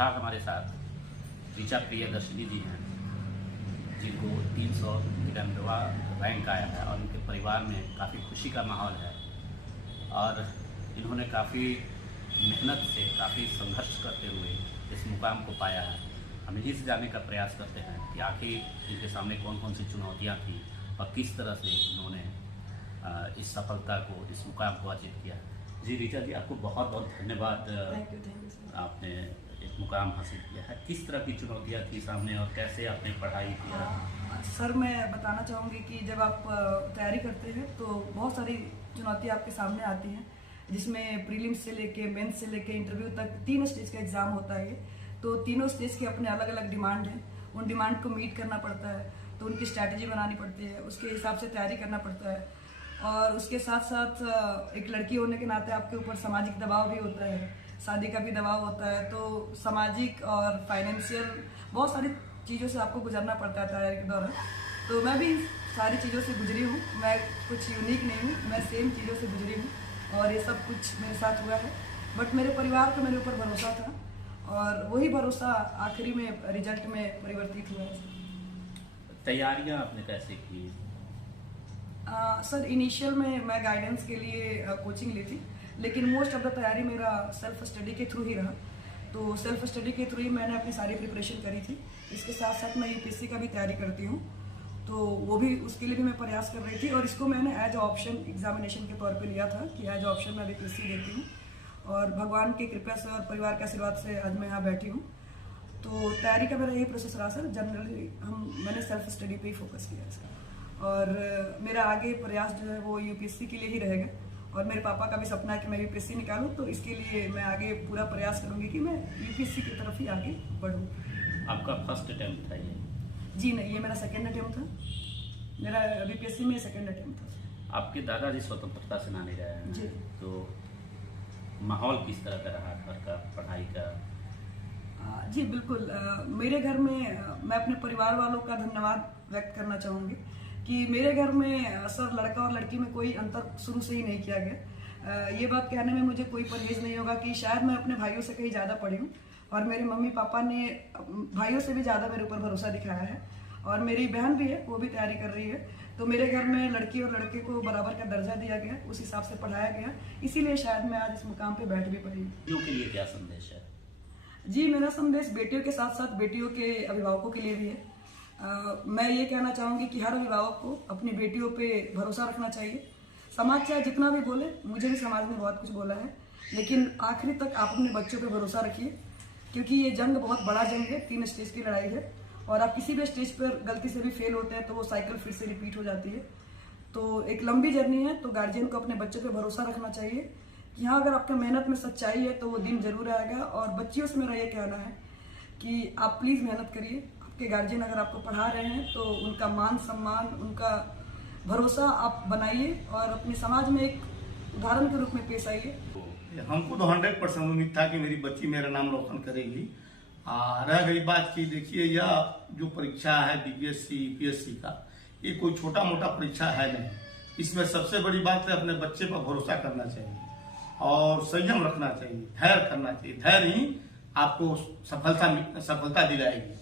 फिलहाल हमारे साथ ऋचा प्रियदर्शनी जी हैं, जिनको 393वां रैंक आया है और उनके परिवार में काफ़ी खुशी का माहौल है और इन्होंने काफ़ी मेहनत से, काफ़ी संघर्ष करते हुए इस मुकाम को पाया है। हम इन्हीं से जानने का प्रयास करते हैं कि आखिर इनके सामने कौन कौन सी चुनौतियाँ थी और किस तरह से उन्होंने इस सफलता को, इस मुकाम को अर्जित किया। जी ऋचा जी, आपको बहुत बहुत धन्यवाद। थैंक यू आपने एक मुकाम हासिल किया है। किस तरह की चुनौतियाँ थी सामने और कैसे आपने पढ़ाई किया? सर, मैं बताना चाहूँगी कि जब आप तैयारी करते हैं तो बहुत सारी चुनौतियाँ आपके सामने आती हैं, जिसमें प्रीलिम्स से लेके मेंस से लेके इंटरव्यू तक 3 स्टेज का एग्ज़ाम होता है। तो तीनों स्टेज के अपने अलग अलग डिमांड हैं, उन डिमांड को मीट करना पड़ता है, तो उनकी स्ट्रैटेजी बनानी पड़ती है, उसके हिसाब से तैयारी करना पड़ता है। और उसके साथ साथ एक लड़की होने के नाते आपके ऊपर सामाजिक दबाव भी होता है, शादी का भी दबाव होता है। तो सामाजिक और फाइनेंशियल बहुत सारी चीज़ों से आपको गुजरना पड़ता है तैयारी के दौरान। तो मैं भी सारी चीज़ों से गुजरी हूँ, मैं कुछ यूनिक नहीं हूँ, मैं सेम चीज़ों से गुजरी हूँ और ये सब कुछ मेरे साथ हुआ है। बट मेरे परिवार का मेरे ऊपर भरोसा था और वही भरोसा आखिरी में रिजल्ट में परिवर्तित हुआ है। तैयारियाँ आपने कैसे की? सर, इनिशियल में मैं गाइडेंस के लिए कोचिंग ली थी, लेकिन मोस्ट ऑफ द तैयारी मेरा सेल्फ स्टडी के थ्रू ही रहा। तो सेल्फ स्टडी के थ्रू ही मैंने अपनी सारी प्रिपरेशन करी थी। इसके साथ साथ मैं यूपीएससी का भी तैयारी करती हूँ, तो वो भी, उसके लिए भी मैं प्रयास कर रही थी और इसको मैंने एज ऑप्शन एग्जामिनेशन के तौर पे लिया था कि एज ऑप्शन मैं यूपीएससी देती हूँ और भगवान की कृपा से और परिवार के आशीर्वाद से आज मैं यहाँ बैठी हूँ। तो तैयारी का मेरा यही प्रोसेस रहा सर। जनरली मैंने सेल्फ स्टडी पे ही फोकस किया इसका और मेरा आगे प्रयास जो है वो यूपीएससी के लिए ही रहेगा और मेरे पापा का भी सपना है कि मैं यूपीएससी निकालूं, तो इसके लिए मैं आगे पूरा प्रयास करूंगी कि मैं यूपीएससी की तरफ ही आगे बढ़ूं। आपका फर्स्ट अटेम्प्ट था ये? जी नहीं, ये मेरा सेकेंड अटेम्प्ट था। मेरा यूपीएससी में सेकेंड अटेम्प्ट था। आपके दादाजी स्वतंत्रता सेनानी रहे हैं जी। तो माहौल किस तरह का रहा घर का, पढ़ाई का? जी बिल्कुल। मेरे घर में मैं अपने परिवार वालों का धन्यवाद व्यक्त करना चाहूँगी कि मेरे घर में सर लड़का और लड़की में कोई अंतर शुरू से ही नहीं किया गया। ये बात कहने में मुझे कोई परहेज नहीं होगा कि शायद मैं अपने भाइयों से कहीं ज़्यादा पढ़ी हूँ और मेरे मम्मी पापा ने भाइयों से भी ज़्यादा मेरे ऊपर भरोसा दिखाया है और मेरी बहन भी है, वो भी तैयारी कर रही है। तो मेरे घर में लड़की और लड़के को बराबर का दर्जा दिया गया, उस हिसाब से पढ़ाया गया, इसीलिए शायद मैं आज इस मुकाम पर बैठ भी पाई। बेटियों के लिए क्या संदेश है? जी, मेरा संदेश बेटियों के साथ साथ बेटियों के अभिभावकों के लिए भी है। मैं ये कहना चाहूँगी कि हर अभिभावक को अपनी बेटियों पे भरोसा रखना चाहिए। समाज चाहे जितना भी बोले, मुझे भी समाज ने बहुत कुछ बोला है, लेकिन आखिरी तक आप अपने बच्चों पे भरोसा रखिए, क्योंकि ये जंग बहुत बड़ा जंग है, 3 स्टेज की लड़ाई है और आप किसी भी स्टेज पर गलती से भी फेल होते हैं तो वो साइकिल फिर से रिपीट हो जाती है। तो एक लंबी जर्नी है, तो गार्जियन को अपने बच्चों पे भरोसा रखना चाहिए कि हाँ, अगर आपका मेहनत में सच्चाई है तो वो दिन जरूर आएगा। और बच्चियों से मेरा ये कहना है कि आप प्लीज़ मेहनत करिए। आपके गार्जियन अगर आपको पढ़ा रहे हैं तो उनका मान सम्मान, उनका भरोसा आप बनाइए और अपने समाज में एक उदाहरण के रूप में पेश आइए। हमको तो 100% उम्मीद था कि मेरी बच्ची मेरा नाम रोशन करेगी। रह गई बात की, देखिए यह जो परीक्षा है बीपीएससी यूपीएससी का, ये कोई छोटा मोटा परीक्षा है नहीं। इसमें सबसे बड़ी बात है अपने बच्चे पर भरोसा करना चाहिए और संयम रखना चाहिए, धैर्य करना चाहिए। धैर्य ही आपको सफलता दिलाएगी।